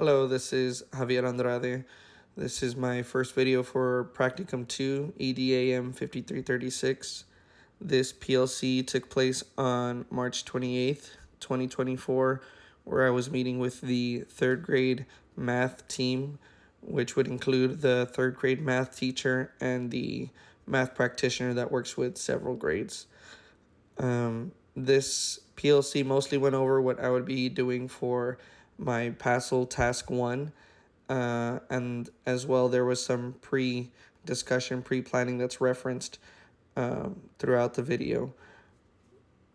Hello, this is Javier Andrade. This is my first video for Practicum 2 EDAM 5336. This PLC took place on March 28th, 2024, where I was meeting with the third grade math team, which would include the third grade math teacher and the math practitioner that works with several grades. This PLC mostly went over what I would be doing for my PASL Task 1, and as well there was some pre-discussion, pre-planning that's referenced throughout the video.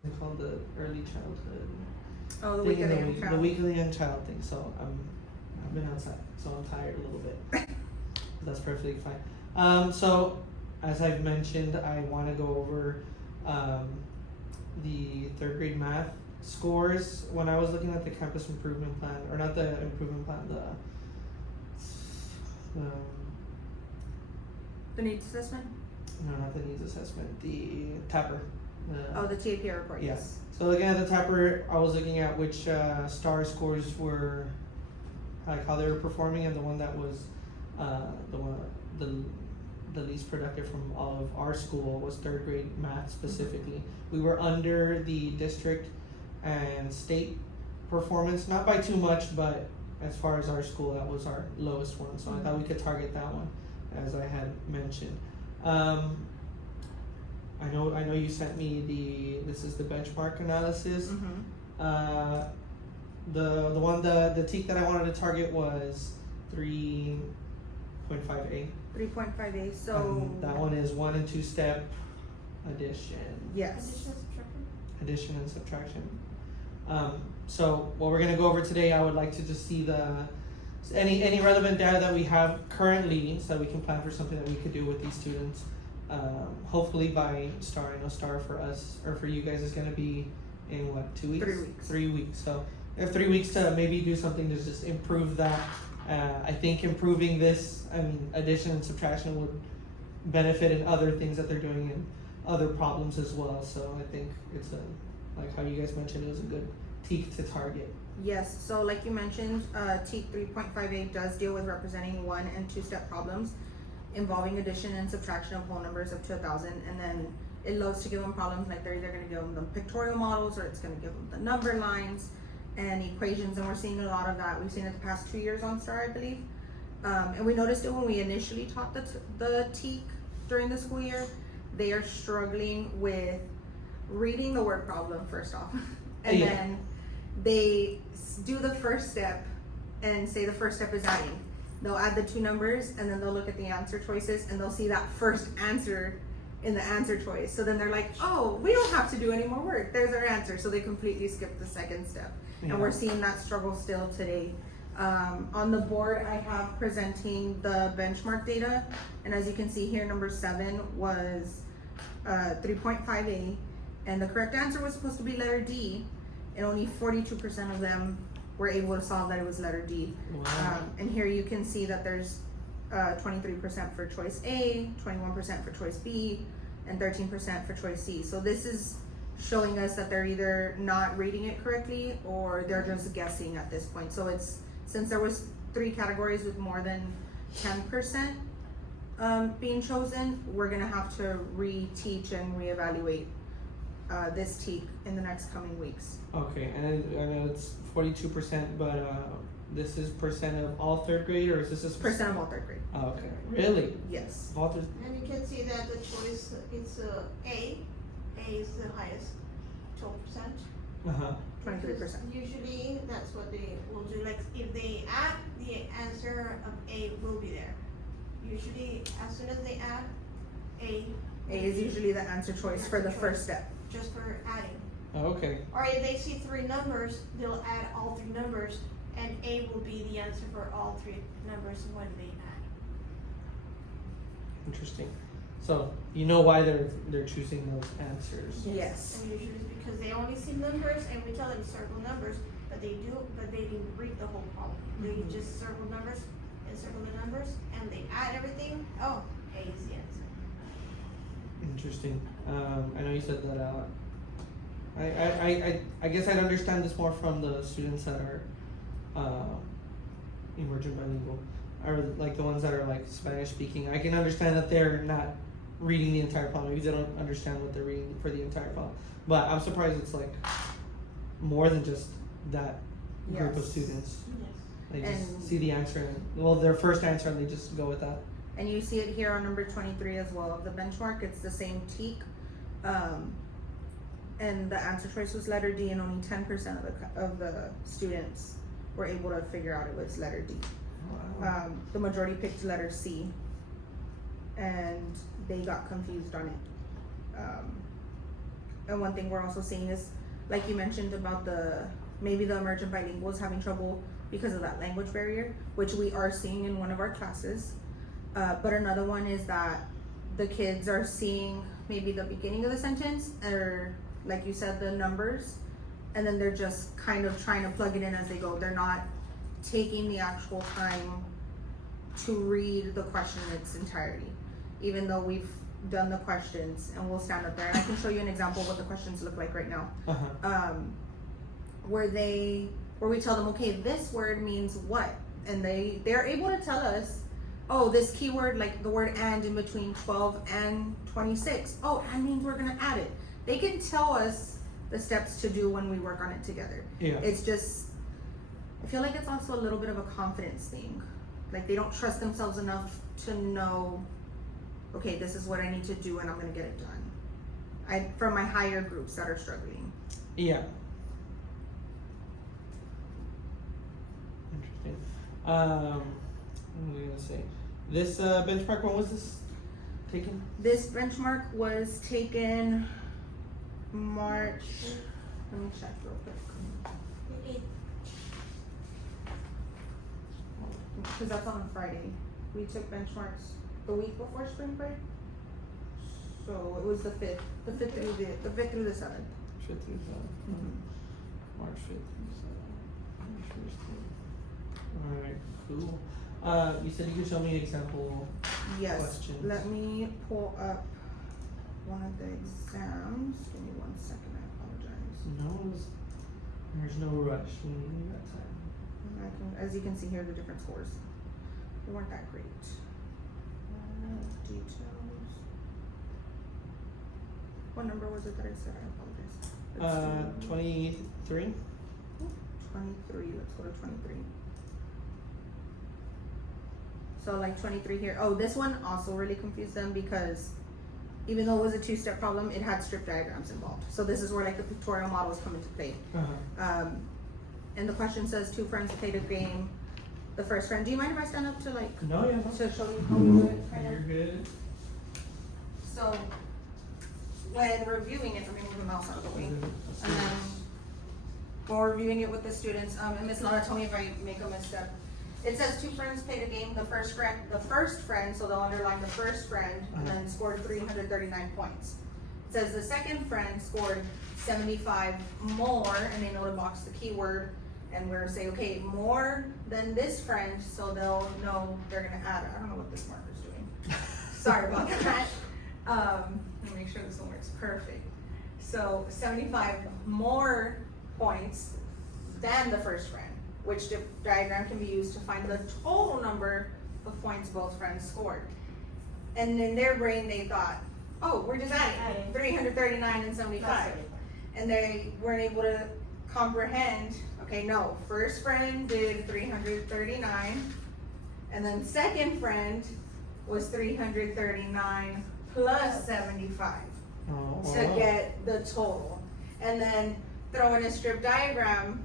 They call the early childhood. Oh, the week of the young child. The week of the young child thing. So I've been outside, so I'm tired a little bit. That's perfectly fine. So as I've mentioned, I want to go over the third grade math scores. When I was looking at the campus improvement plan, or not the improvement plan, The needs assessment? no, not the needs assessment, the TAPR. The TAPR report, Yeah. yes. So looking at the TAPR, I was looking at which star scores were, like how they were performing, and the one that was the least productive from all of our school was third grade math specifically. We were under the district and state performance, not by too much, but as far as our school, that was our lowest one. So I thought we could target that one, as I had mentioned. I know you sent me this is the benchmark analysis. Mm-hmm. The TEAC that I wanted to target was 3.5A. 3.5A, so... that one is 1 and 2 step addition. Yes. Addition and subtraction. So what we're gonna go over today, I would like to just see any relevant data that we have currently, so that we can plan for something that we could do with these students. Hopefully by STAR. I know STAR for us or for you guys is gonna be in what, 2 weeks? 3 weeks. 3 weeks. So we have 3 weeks to maybe do something to just improve that. I think improving this, addition and subtraction would benefit in other things that they're doing and other problems as well. So I think it's like how you guys mentioned, it was a good TEAC to target. Yes, so like you mentioned, TEAC 3.58 does deal with representing 1 and 2 step problems involving addition and subtraction of whole numbers up to 1,000, and then it loves to give them problems like they're either going to give them the pictorial models or it's going to give them the number lines and equations, and we're seeing a lot of that. We've seen it the past 2 years on STAR, I believe, and we noticed it when we initially taught the TEAC during the school year. They are struggling with reading the word problem first off, and then they do the first step and say the first step is adding. They'll add the 2 numbers and then they'll look at the answer choices and they'll see that first answer in the answer choice. So then they're like, oh, we don't have to do any more work. There's our answer. So they completely skip the second step. Yeah. And we're seeing that struggle still today. On the board, I have presenting the benchmark data. And as you can see here, number 7 was 3.5A. And the correct answer was supposed to be letter D. And only 42% of them were able to solve that it was letter D. Wow. And here you can see that there's 23% for choice A, 21% for choice B, and 13% for choice C. So this is showing us that they're either not reading it correctly or they're just guessing at this point. So it's, since there was 3 categories with more than 10% being chosen, we're gonna have to reteach and reevaluate this TEAC in the next coming weeks. Okay, and I know it's 42%, but this is percent of all third grade, or is this percent of all third grade? Oh, okay, really? Yes. All third. And you can see that the choice is A. A is the highest, 12%. 23%. Usually that's what they will do. Like if they add, the answer of A will be there. Usually, as soon as they add, A is usually the answer choice for the first step. Just for adding. Oh, okay. Or if they see 3 numbers, they'll add all 3 numbers, and A will be the answer for all 3 numbers when they add. Interesting. So you know why they're choosing those answers. Yes. And usually it's because they only see numbers, and we tell them circle numbers, but they didn't read the whole problem. They just circle numbers and circle the numbers, and they add everything. Oh, A is the answer. Interesting. I know you said that I guess I'd understand this more from the students that are emergent bilingual are like the ones that are like Spanish speaking. I can understand that they're not reading the entire problem because they don't understand what they're reading for the entire problem. But I'm surprised it's like more than just that group of Yes. students. Yes. They just And- see the answer and well, their first answer and they just go with that. And you see it here on number 23 as well. The benchmark, it's the same TEAC. And the answer choice was letter D, and only 10% of the students were able to figure out it was letter D. Wow. The majority picked letter C, and they got confused on it. And one thing we're also seeing is, like you mentioned about maybe the emergent bilinguals having trouble because of that language barrier, which we are seeing in one of our classes. But another one is that the kids are seeing maybe the beginning of the sentence, or like you said, the numbers, and then they're just kind of trying to plug it in as they go. They're not taking the actual time to read the question in its entirety, even though we've done the questions, and we'll stand up there and I can show you an example of what the questions look like right now. Where we tell them, okay, this word means what, and they're able to tell us, oh, this keyword, like the word and in between 12 and 26. Oh, and means we're gonna add it. They can tell us the steps to do when we work on it together. Yeah. It's just, I feel like it's also a little bit of a confidence thing. Like they don't trust themselves enough to know, okay, this is what I need to do and I'm gonna get it done. For my higher groups that are struggling. Yeah. Interesting. What was I gonna say? This benchmark, when was this taken? This benchmark was taken March, let me check real quick. Because that's on a Friday. We took benchmarks the week before spring break. So it was the 5th. The 5th through the 7th. 5th through 7th. March 5th through 7th. Alright, cool. You said you could show me an example Yes. questions. Let me pull up one of the exams. Give me 1 second, I apologize. No, there's no rush. We got time. As you can see here, the different scores. They weren't that great. Details. What number was it that I said? I apologize. It's 23? 23. Let's go to 23. So like 23 here. Oh, this one also really confused them because even though it was a 2-step problem, it had strip diagrams involved. So this is where like the pictorial models come into play. And the question says 2 friends played a game. The first friend, do you mind if I stand up to like, No, yeah. to show you how we do it? Kind You're of? good. So when reviewing it, let me move the mouse out of the way. And then while reviewing it with the students, and Miss Laura told me if I make a misstep. It says 2 friends played a game. The first friend, so they'll underline the first friend, and then scored 339 points. It says the second friend scored 75 more, and they know to box the keyword, and we're saying, okay, more than this friend, so they'll know they're gonna add it. I don't know what this marker's doing. Sorry about that. Let me make sure this one works perfect. So 75 more points than the first friend, which the diagram can be used to find the total number of points both friends scored. And in their brain, they thought, oh, we're just adding 339 and 75. And they weren't able to comprehend, okay, no, first friend did 339, and then second friend was 339 plus 75 to get the total. And then throw in a strip diagram,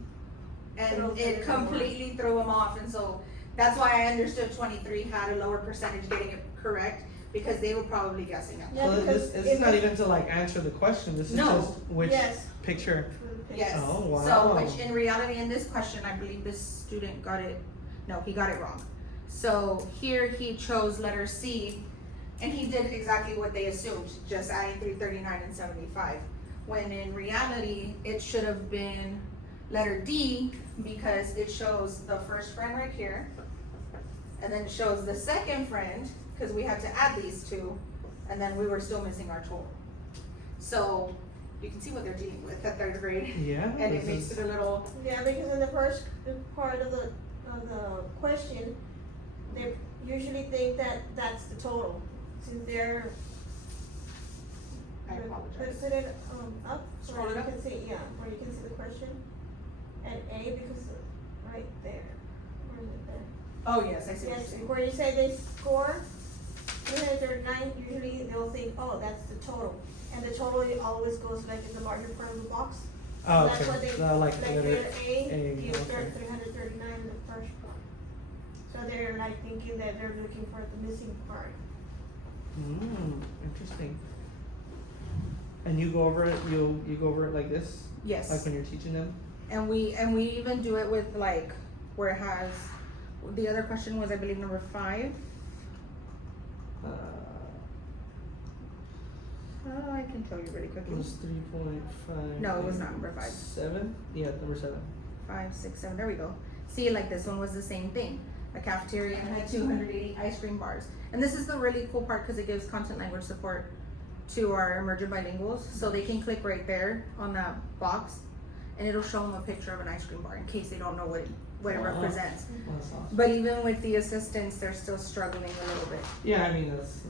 and it completely threw them off. And so that's why I understood 23 had a lower percentage getting it correct, because they were probably guessing it. Yeah, So because this is not even to like answer the question. This is No. just which Yes. picture. Yes. Oh, wow. So, which in reality, in this question, I believe this student got it, no, he got it wrong. So here he chose letter C, and he did exactly what they assumed, just adding 339 and 75. When in reality, it should have been letter D, because it shows the first friend right here, and then it shows the second friend, because we had to add these 2, and then we were still missing our total. So you can see what they're dealing with at 3rd grade. Yeah. And it this makes is- it a little, Yeah, because in the first part of the the question, they usually think that that's the total, since they're. I apologize. Put it, up, so Scroll it you up. can see, yeah, where you can see the question. And A, because right there, where is it there? Oh, yes, I see what you're Yes, saying. where you say they score 339, usually they'll think, oh, that's the total. And the total it always goes like in the larger part of the box. Oh, That's what okay. they, Like like letter letter A A, gives okay. 339 in the first part. So they're like thinking that they're looking for the missing part. Interesting. And you go over it. You go over it like this, Yes. like when you're teaching them. And we even do it with like where it has the other question was I believe number 5. I can tell you really It quickly. was 3.5. No, it was not number 5. 7. Yeah, number 7. 5, 6, 7. There we go. See, like this one was the same thing. A cafeteria and had 280 ice cream bars. And this is the really cool part because it gives content language support to our emergent bilinguals, so they can click right there on that box, and it'll show them a picture of an ice cream bar in case they don't know what it represents. Well, that's awesome. But even with the assistance, they're still struggling a little bit. Yeah, I mean that's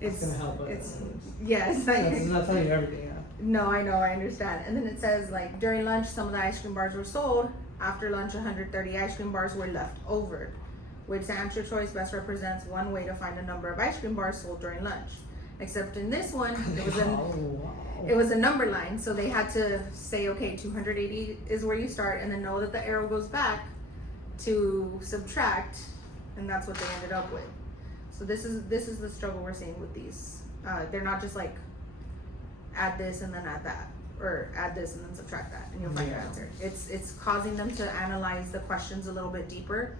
It's gonna help. But It's yes. that's not telling you everything. Yeah. No, I know, I understand. And then it says like during lunch, some of the ice cream bars were sold. After lunch, 130 ice cream bars were left over. Which answer choice best represents one way to find a number of ice cream bars sold during lunch. Except in this one, it was a number line, so they had to say, okay, 280 is where you start, and then know that the arrow goes back to subtract, and that's what they ended up with. So this is the struggle we're seeing with these. They're not just like add this and then add that, or add this and then subtract that, and you'll find your answer. It's causing them to analyze the questions a little bit deeper,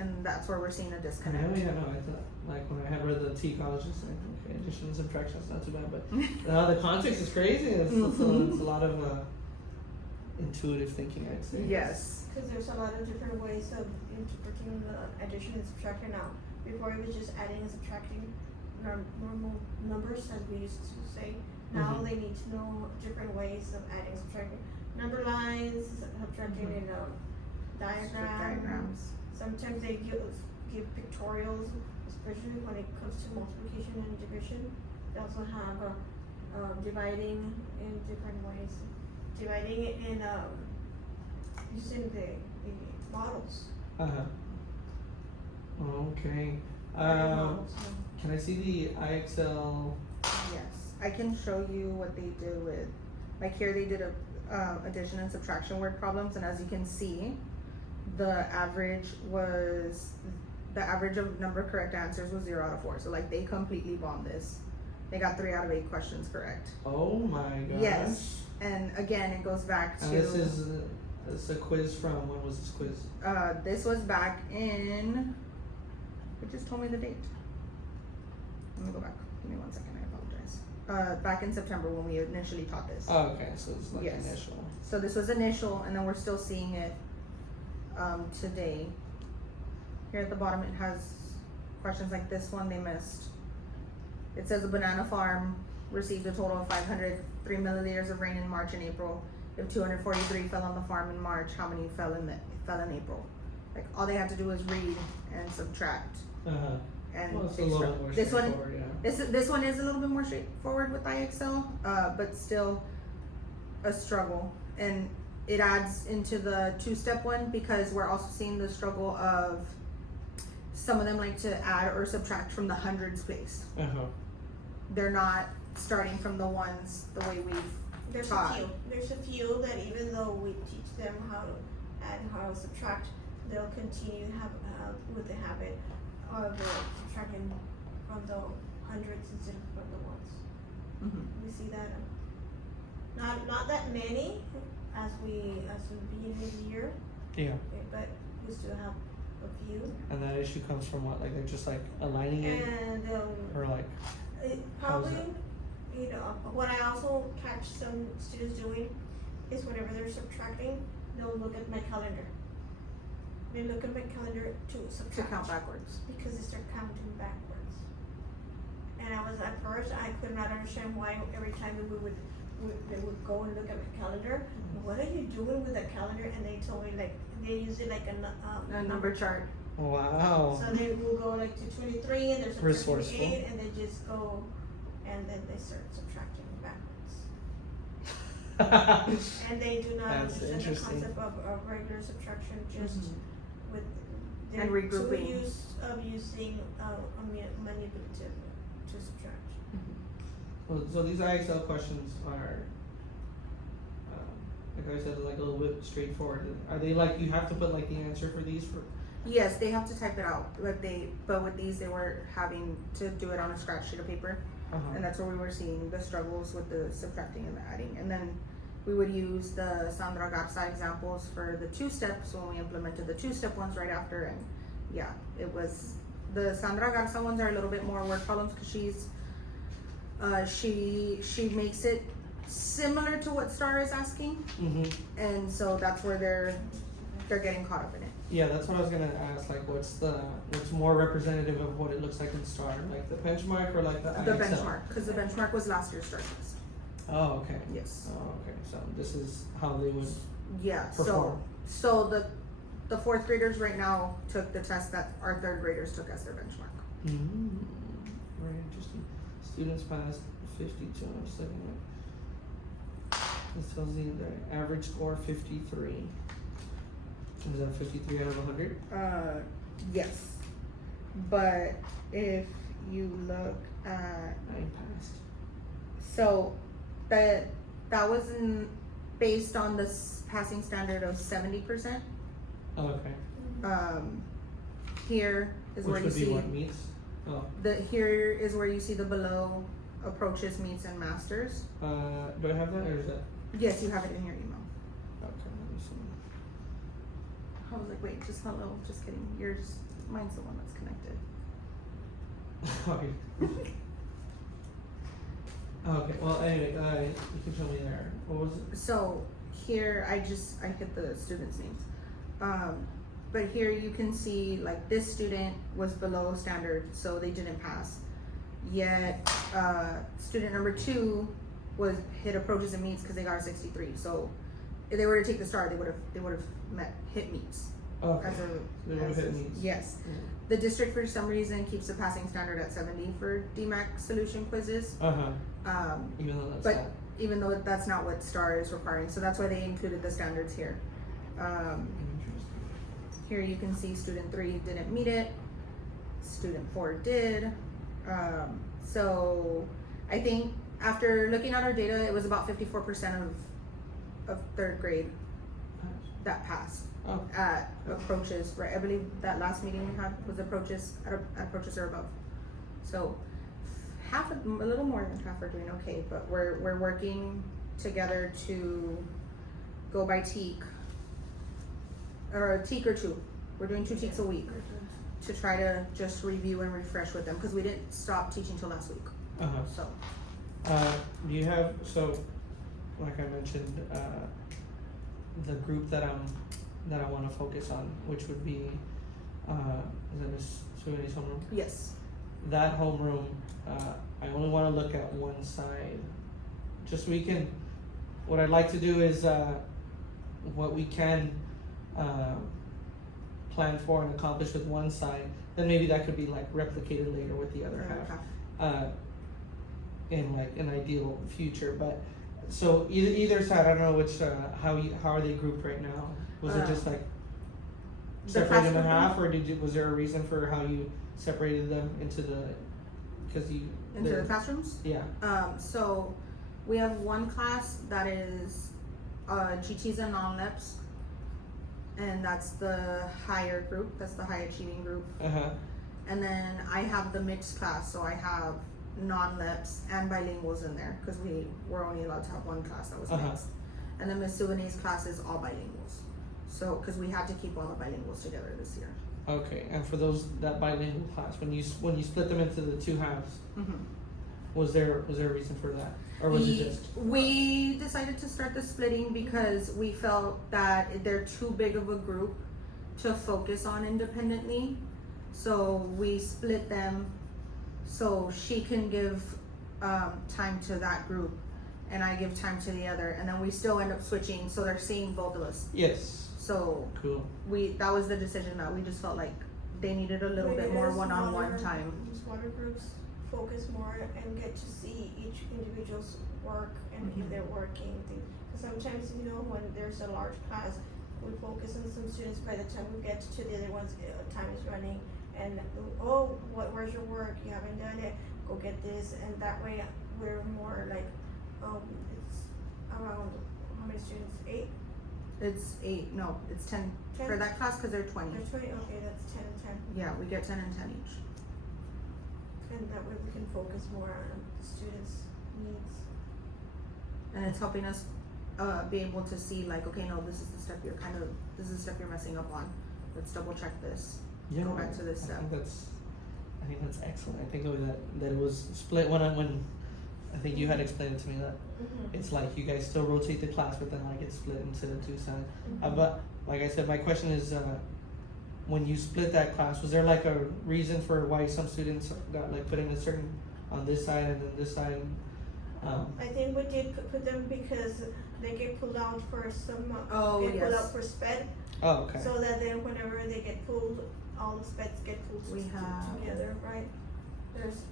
and that's where we're seeing a disconnect. I thought like when I had read the TEK, I was just like, okay, addition and subtraction, that's not too bad, but the context is crazy. It's a lot of intuitive thinking, I'd say. Yes. Because there's a lot of different ways of interpreting the addition and subtraction now. Before it was just adding and subtracting normal numbers, as we used to say. Now they need to know different ways of adding and subtracting. Number lines, subtracting in diagrams. Sometimes they give pictorials, especially when it comes to multiplication and division. They also have dividing in different ways. Dividing it in using the models. Okay. Models, Can I see the IXL? Yes, I can show you what they did with, like here they did a addition and subtraction word problems, and as you can see, the average of number of correct answers was 0 out of 4. So like they completely bombed this. They got 3 out of 8 questions correct. Oh my gosh. Yes, and again it goes back to. And this is a quiz from, when was this quiz? This was back in. It just told me the date. Let me go back. Give me 1 second. I apologize. Back in September when we initially taught this. Oh, okay, so it's like Yes. initial. So this was initial, and then we're still seeing it today. Here at the bottom it has questions like this one they missed. It says a banana farm received a total of 503 milliliters of rain in March and April. If 243 fell on the farm in March, how many fell in April? Like all they had to do was read and subtract. And Well, it's a they little struggled. bit more This one, straightforward, yeah. this one is a little bit more straightforward with IXL, but still a struggle. And it adds into the 2-step one because we're also seeing the struggle of some of them like to add or subtract from the hundreds place. They're not starting from the ones the way we've There's taught. There's a few that even though we teach them how to add and how to subtract, they'll continue with the habit of subtracting from the hundreds instead of from the ones. We see that not that many as the beginning of the year. Yeah. But we still have a few. And that issue comes from what? Like they're just like aligning it, And or like it how is probably, you know, what I also catch some students doing is whenever they're subtracting, they'll look at my calendar. They look at my calendar to to subtract. count backwards. Because they start counting backwards. And I was at first, I could not understand why every time that we would they would go and look at my calendar. What are you doing with the calendar? And they told me like they use it like A number chart. Wow. So they will go like to 23 and there's a Resourceful. 28 and they just go and then they start subtracting backwards. And they do not That's understand the interesting. concept of regular subtraction, just with And their regrouping. two use of using manipulative to subtract. So these IXL questions are, like I said, like a little bit straightforward. Are they like you have to put like the answer for these for? Yes, they have to type it out, but with these they were having to do it on a scratch sheet of paper, and that's where we were seeing the struggles with the subtracting and the adding. And then we would use the Sandra Garza examples for the 2 steps when we implemented the 2-step ones right after. And yeah, it was the Sandra Garza ones are a little bit more word problems because she makes it similar to what Star is asking, and so that's where they're getting caught up in it. Yeah, that's what I was gonna ask. Like, what's more representative of what it looks like in Star, like the benchmark or like the IXL? Benchmark, because the benchmark was last year's Star test. Oh, okay. Yes. Oh, okay. So this is how they would Yeah. perform. So the 4th graders right now took the test that our 3rd graders took as their benchmark. Very interesting. Students passed 52. I was looking at. This tells you the average score 53. Is that 53 out of 100? Yes. But if you look at, I passed. so that was based on the passing standard of 70%. Oh, okay. Here is Which where you would be see what meets? Oh. here is where you see the below approaches, meets, and masters. Do I have that or is that? Yes, you have it in your email. Okay, let me see. I was like, wait, just hello, just kidding. Mine's the one that's connected. Okay, well, anyway, you can show me there. What was it? So here, I hit the students' names. But here you can see like this student was below standard, so they didn't pass. Yet, student number 2 hit approaches and meets because they got a 63. So if they were to take the STAR, they would have hit meets. Okay. They would have hit meets. Yes. Yeah. The district for some reason keeps the passing standard at 70 for DMAC solution quizzes. Even though that's not what STAR is requiring, so that's why they included the standards here. Here you can see student 3 didn't meet it, student 4 did. So I think after looking at our data, it was about 54% of 3rd grade that passed at approaches, right? I believe that last meeting we had was approaches or above. So a little more than half are doing okay, but we're working together to go by TEAC, or a TEAC or 2. We're doing 2 TEACs a week to try to just review and refresh with them because we didn't stop teaching till last week. So do you have, so like I mentioned, the group that I want to focus on, which would be is it Miss Suini's homeroom? Yes. That homeroom, I only want to look at one side, just so we can. What I'd like to do is what we can plan for and accomplish with one side, then maybe that could be like replicated later with the other half. In like an ideal future, but so either side, I don't know which how are they grouped right now? Was it just like separated in half, or was there a reason for how you separated them into the classrooms? Yeah. So we have one class that is GTs and non-LEPs, and that's the higher group. That's the high achieving group. And then I have the mixed class, so I have non-LEPs and bilinguals in there because we were only allowed to have one class that was mixed. And then Miss Suini's class is all bilinguals. So because we had to keep all the bilinguals together this year. Okay, and for that bilingual class, when you split them into the 2 halves, was there a reason for that, or was it just? We decided to start the splitting because we felt that they're too big of a group to focus on independently. So we split them so she can give time to that group, and I give time to the other, and then we still end up switching, so they're seeing both of us. Yes. So Cool. that was the decision that we just felt like they needed a little bit more one-on-one time. Smaller groups focus more and get to see each individual's work and if they're working. Because sometimes, you know, when there's a large class, we focus on some students. By the time we get to the other ones, time is running. And where's your work? You haven't done it. Go get this. And that way, we're more like, it's around how many students? 8. It's 8. No, it's 10, 10? for that class because they're 20. There's 20. Okay, that's 10 and 10. Yeah, we get 10 and 10 each. And that way we can focus more on the students' needs. And it's helping us be able to see like, okay, no, this is the step you're messing up on. Let's double check this. Yeah. Go back to this I step. think that's excellent. I think that it was split when I think you had explained it to me that it's like you guys still rotate the class, but then like it's split into the 2 sides. But like I said, my question is, when you split that class, was there like a reason for why some students got like put in a certain on this side and then this side? I think we did put them because they get pulled out for some. Pulled yes. out for sped. Oh, okay. So that then whenever they get pulled, all the speds get pulled together, right? There's.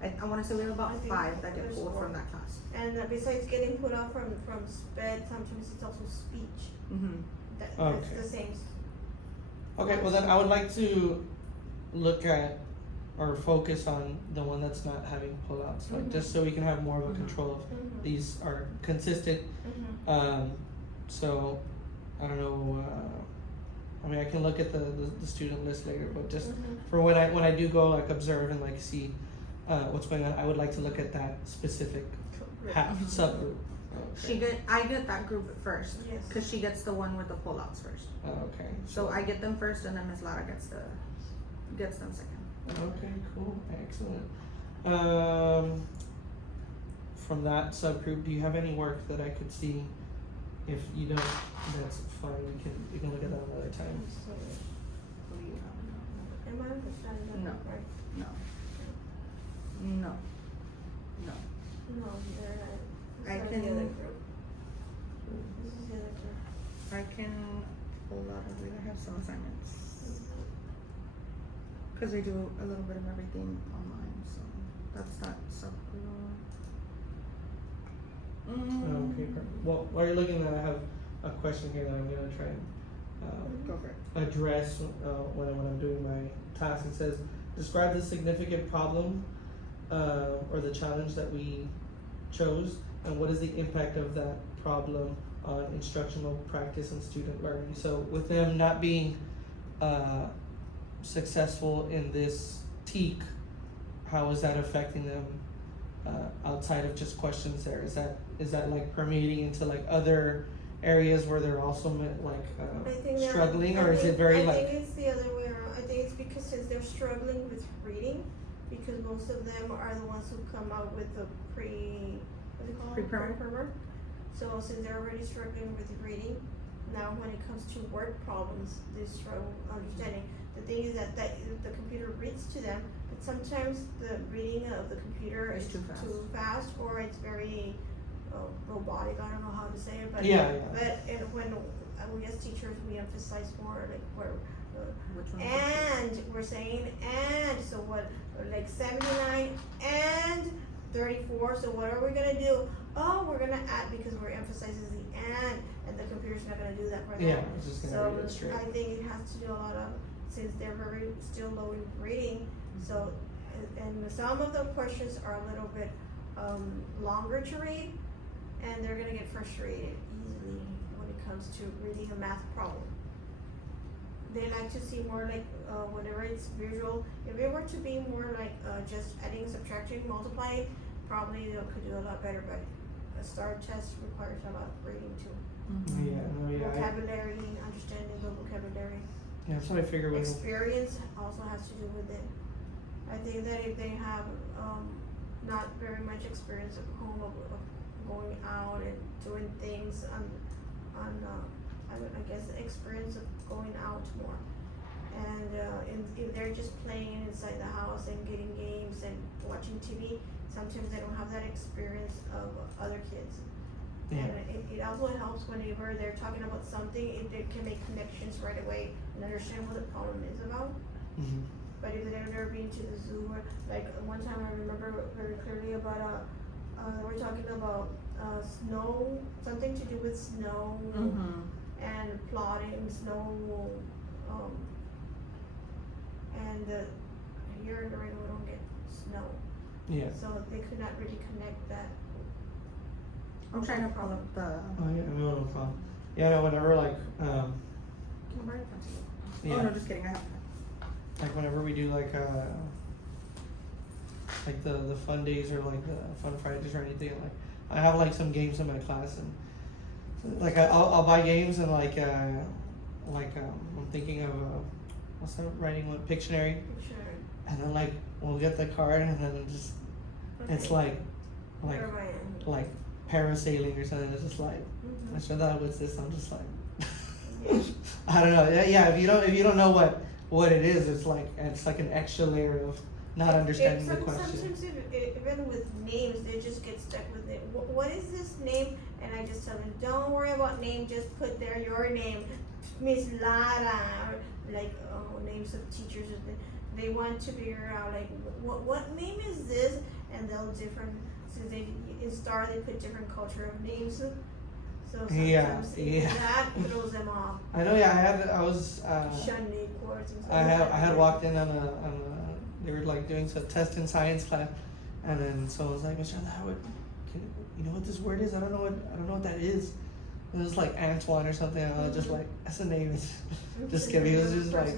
I want to say we have about 5 that get there's pulled 4. from that class. And besides getting pulled out from sped, sometimes it's also speech. That's Okay. the same. Okay, well then I would like to look at or focus on the one that's not having pullouts, like just so we can have more of a control of these are consistent. So I don't know. I mean, I can look at the student list later, but just for when I do go like observe and like see what's going on, I would like to look at that specific half subgroup. I get that group first, Yes. because she gets the one with the pullouts first. Okay. So I get them first, and then Miss Lara gets them second. Okay, cool, excellent. From that subgroup, do you have any work that I could see? If you don't, that's fine. You can look at that another time. Am I understanding that No. right? No. No, they're not. I This is can- the other group. This is the other group. I can pull out of it. I have some assignments. Because we do a little bit of everything online, so that's that subgroup. Okay, perfect. Well, while you're looking at that, I have a question here that I'm gonna try and Go for it. address when I'm doing my task. It says, describe the significant problem or the challenge that we chose, and what is the impact of that problem on instructional practice and student learning. So with them not being successful in this TEAC, how is that affecting them outside of just questions there? Is that like permeating into like other areas where they're also I think they're- struggling, I or is think- it very I like? think it's the other way around. I think it's because since they're struggling with reading, because most of them are the ones who come out with the what do you call it? Pre-primer. Pre-primer. So since they're already struggling with reading, now when it comes to word problems, they struggle understanding. The thing is that the computer reads to them, but sometimes the reading of the computer It's is too fast. or it's very robotic. I don't know how to say it, but Yeah. But when we as teachers, we emphasize more like where. Which one? And we're saying and, so what, like 79 and 34, so what are we gonna do? Oh, we're gonna add, because we're emphasizing the and the computer's not gonna do that for them. Yeah, I was just gonna read it straight. I think it has to do a lot of, since they're very still low in reading, so, and some of the questions are a little bit longer to read, and they're gonna get frustrated easily when it comes to reading a math problem. They like to see more like whenever it's visual. If it were to be more like just adding, subtracting, multiplying, probably they could do a lot better. But a STAR test requires a lot of reading too. Yeah. Vocabulary, understanding the vocabulary. Yeah, that's what I figured. Experience also has to do with it. I think that if they have not very much experience at home of going out and doing things on I guess the experience of going out more, and if they're just playing inside the house and getting games and watching TV, sometimes they don't have that experience of other kids. Yeah. And it also helps whenever they're talking about something, they can make connections right away and understand what the problem is about. Mm-hmm. But if they've never been to the zoo, or like one time I remember very clearly about we're talking about snow, something to do with snow and plotting snow, and here in Laredo we don't get snow, Yeah. so they could not really connect that. I'm trying to pull up the. Oh yeah, no problem. Yeah, no, whenever like Can you borrow your pencil? yeah. Oh no, just kidding. I have. Like whenever we do like the fun days or like the fun Fridays or anything, like I have like some games in my class, and like I'll buy games, and like I'm thinking of what's that writing one, Pictionary, Sure. and then like we'll get the card, and then it just it's like like parasailing or something. It's just like I show that what's this, I'm just like I don't know. Yeah, if you don't know what it is, it's like an extra layer of not understanding the question. Sometimes even with names, they just get stuck with it. What is this name? And I just tell them, don't worry about name, just put there your name, Miss Lara, or like names of teachers. They want to figure out like what name is this, and they'll different. Since they in STAR, they put different culture of names. So sometimes that throws them off. I know. Yeah, I was. Shunny courts and stuff. I had walked in on a they were like doing some test in science class, and then someone was like, Mr. Howard, you know what this word is? I don't know what that is. And it was like Antoine or something. And I was just like, that's a name. Just kidding. It was just like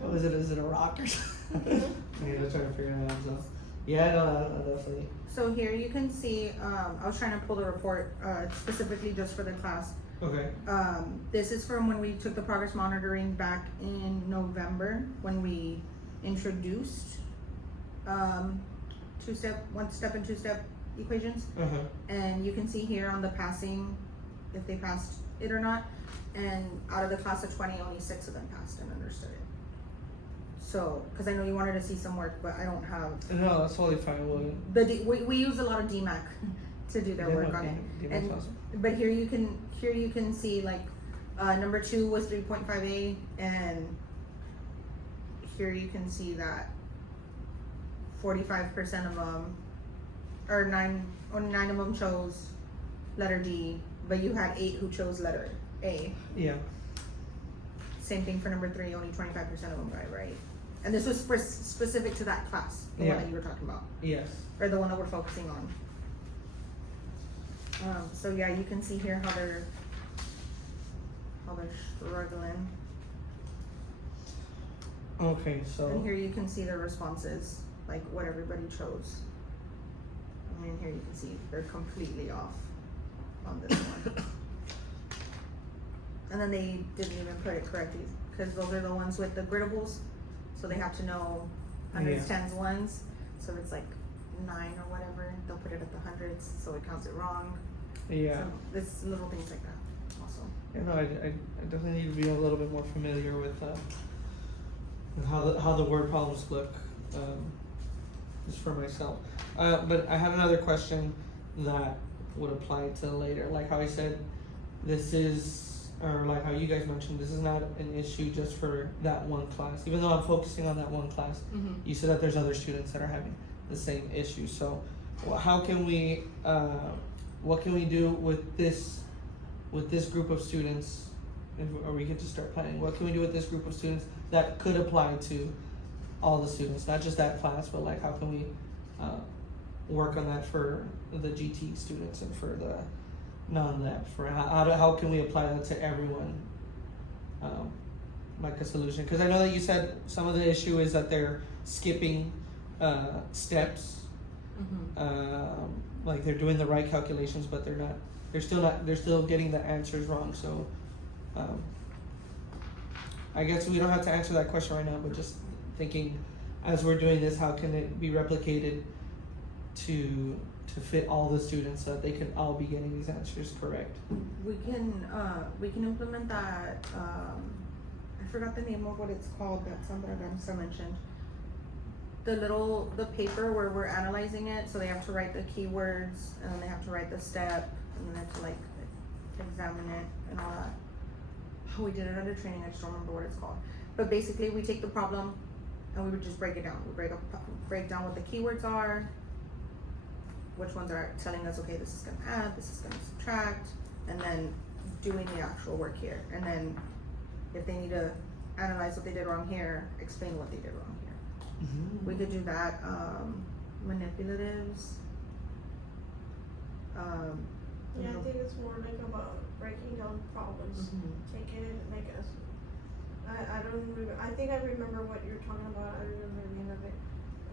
what was it? Is it a rock or something? Yeah, I was trying to figure it out. So yeah, no, definitely. So here you can see. I was trying to pull the report specifically just for the class. Okay. This is from when we took the progress monitoring back in November, when we introduced one step and two step equations. And you can see here on the passing if they passed it or not, and out of the class of 20, only 6 of them passed and understood it. So because I know you wanted to see some work, but I don't have No, that's totally fine. we use a lot of DMAC to do their work on it. And awesome. but here you can see like number 2 was 3.5A, and here you can see that 45% of them, or only 9 of them chose letter D, but you had 8 who chose letter A. Yeah. Same thing for number 3, only 25% of them got it right. And this was specific to that class, the one that you were talking about. Yes. Or the one that we're focusing on. So yeah, you can see here how they're struggling. Okay, so. And here you can see the responses, like what everybody chose. And then here you can see they're completely off on this one. And then they didn't even put it correctly, because those are the ones with the gridables. So they have to know hundreds, tens, ones. So if it's like 9 or whatever, they'll put it at the hundreds, so it counts it wrong. Yeah. So it's little things like that also. Yeah, no, I definitely need to be a little bit more familiar with how the word problems look, just for myself. But I have another question that would apply to later. Like how I said, this is, or like how you guys mentioned, this is not an issue just for that one class. Even though I'm focusing on that one class, you said that there's other students that are having the same issue. So, how can we? What can we do with this group of students? Or we get to start planning. What can we do with this group of students that could apply to all the students, not just that class, but like how can we work on that for the GT students and for the non-lab? For how can we apply that to everyone? Like a solution, because I know that you said some of the issue is that they're skipping steps. Like they're doing the right calculations, but they're not. They're still getting the answers wrong. So, I guess we don't have to answer that question right now, but just thinking, as we're doing this, how can it be replicated to fit all the students so that they can all be getting these answers correct? We can implement that. I forgot the name of what it's called that Sandra Gamsa mentioned. the paper where we're analyzing it, so they have to write the keywords, and then they have to write the step, and then they have to like examine it and all that. Oh, we did it under training, I just don't remember what it's called. But basically we take the problem and we would just break it down. We break down what the keywords are, which ones are telling us, okay, this is gonna add, this is gonna subtract, and then doing the actual work here. And then if they need to analyze what they did wrong here, explain what they did wrong here. Mm-hmm. We could do that. Manipulatives. Yeah, I think it's more like about breaking down problems, taking it like as, I don't remember, I think I remember what you're talking about, I remember the end of it.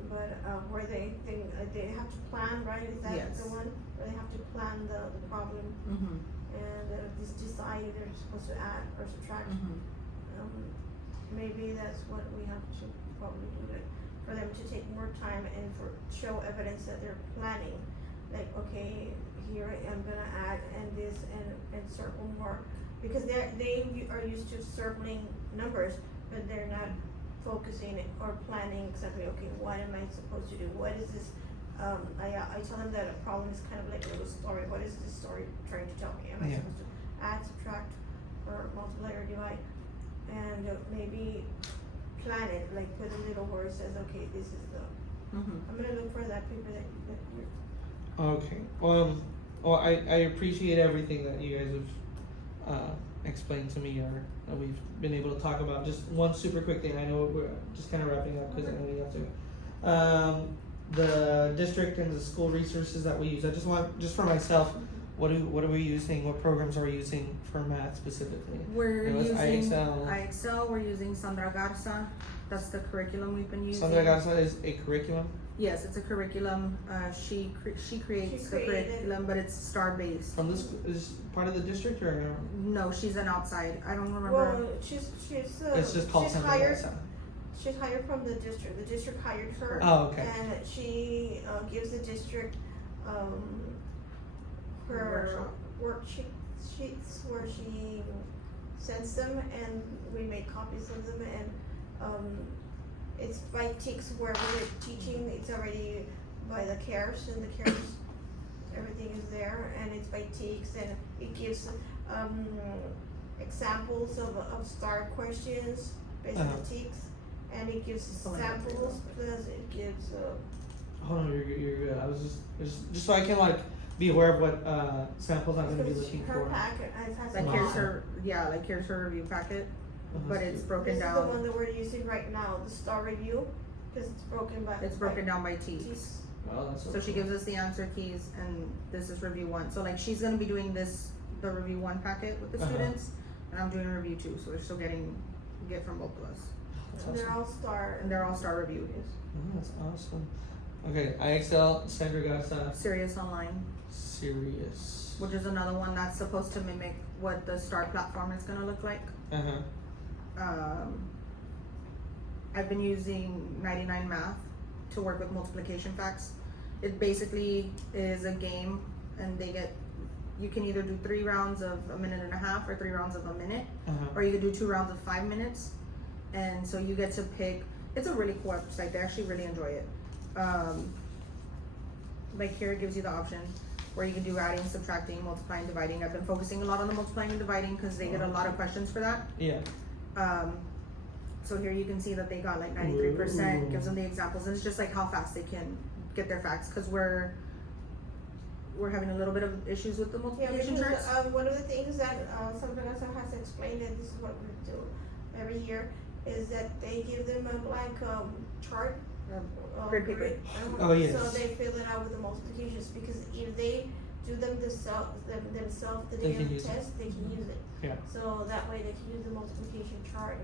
But, where they think, they have to plan, right, is that Yes. the one, where they have to plan the problem and, just decide if they're supposed to add or subtract. Maybe that's what we have to probably do, like, for them to take more time and for show evidence that they're planning. Like, okay, here I'm gonna add and this and circle more, because they are used to circling numbers, but they're not focusing or planning exactly, okay, what am I supposed to do? What is this? I tell them that a problem is kind of like a little story. What is this story trying to tell me? Am I supposed to add, subtract, or multiply or divide? And maybe plan it, like put a little word says, okay, this is the, I'm gonna look for that paper that you're. Okay. Well, I appreciate everything that you guys have explained to me, or that we've been able to talk about. Just one super quick thing. I know we're just kind of wrapping up because I know you have to. The district and the school resources that we use. I just want, just for myself, what are we using? What programs are we using for math specifically? We're using IXL. IXL. We're using Sandra Garza. That's the curriculum we've been using. Sandra Garza is a curriculum. Yes, it's a curriculum. She creates the curriculum, but it's star based. From this is part of the district or no? No, she's an outside. I don't remember. Well, she's It's just called she's Sandra hired. Garza. She's hired from the district. The district hired her. Oh, okay. And she gives the district her worksheets where she sends them, and we make copies of them, and it's by ticks where we're teaching. It's already by the cares, and the cares everything is there, and it's by ticks, and it gives examples of star questions based on the ticks. And it gives samples, plus it gives Hold on, you're good. I was just so I can like be aware of what samples I'm gonna be looking her for. packet has Like here's her, like here's her review packet, but it's broken this down. This is the one that we're using right now, the star review, because it's broken by. It's broken down by T's. Oh, that's so So she cool. gives us the answer keys, and this is review 1. So like she's gonna be doing the review 1 packet with the students, and I'm doing a review 2. So they're still get from both of us. That's And awesome. they're all star. And they're all star reviewed. Oh, that's awesome. Okay, IXL, Sandra Garza, Serious Online, Serious. which is another one that's supposed to mimic what the star platform is gonna look like. I've been using 99 Math to work with multiplication facts. It basically is a game, and you can either do 3 rounds of a minute and a half or 3 rounds of a minute, or you could do 2 rounds of 5 minutes. And so you get to pick. It's a really cool website. They actually really enjoy it. Like here it gives you the option where you can do adding, subtracting, multiplying, dividing. I've been focusing a lot on the multiplying and dividing because they get a lot of questions for that. Yeah. So here you can see that they got like 93%, gives them the examples, and it's just like how fast they can get their facts, because we're having a little bit of issues with the multiplication charts. One of the things that Sandra Garza has explained, and this is what we do every year, is that they give them a blank chart. Grid paper. Oh, yes. So they fill it out with the multiplications, because if they do them themselves the They day can of the use it. test, they can use it. Yeah. So that way they can use the multiplication chart,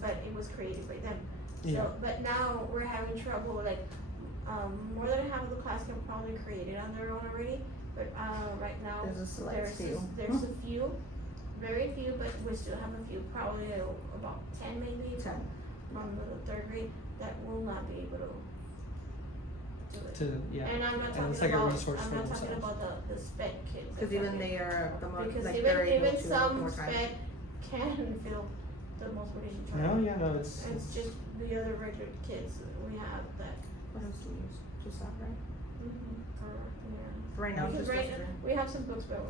but it was created by them. Yeah. So, but now we're having trouble, like, more than half of the class can probably create it on their own already, but right now There's a select few. there's a few, very few, but we still have a few, probably about 10 maybe. 10. From the 3rd grade that will not be able to do it. Yeah. And I'm not And talking it's like a about, resource I'm for not talking themselves. about the sped kids. Because even they are the most, Because like even they're able even to some more time. sped can fill the multiplication chart. No, yeah, no, it's It's just the other regular kids that we have that. What else do we use? Just that, right? Yeah. Right now, Because just right, those three. we have some books, but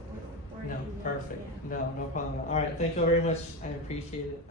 we're no using them, perfect. yeah. No problem. All right, thank you very much. I appreciate it.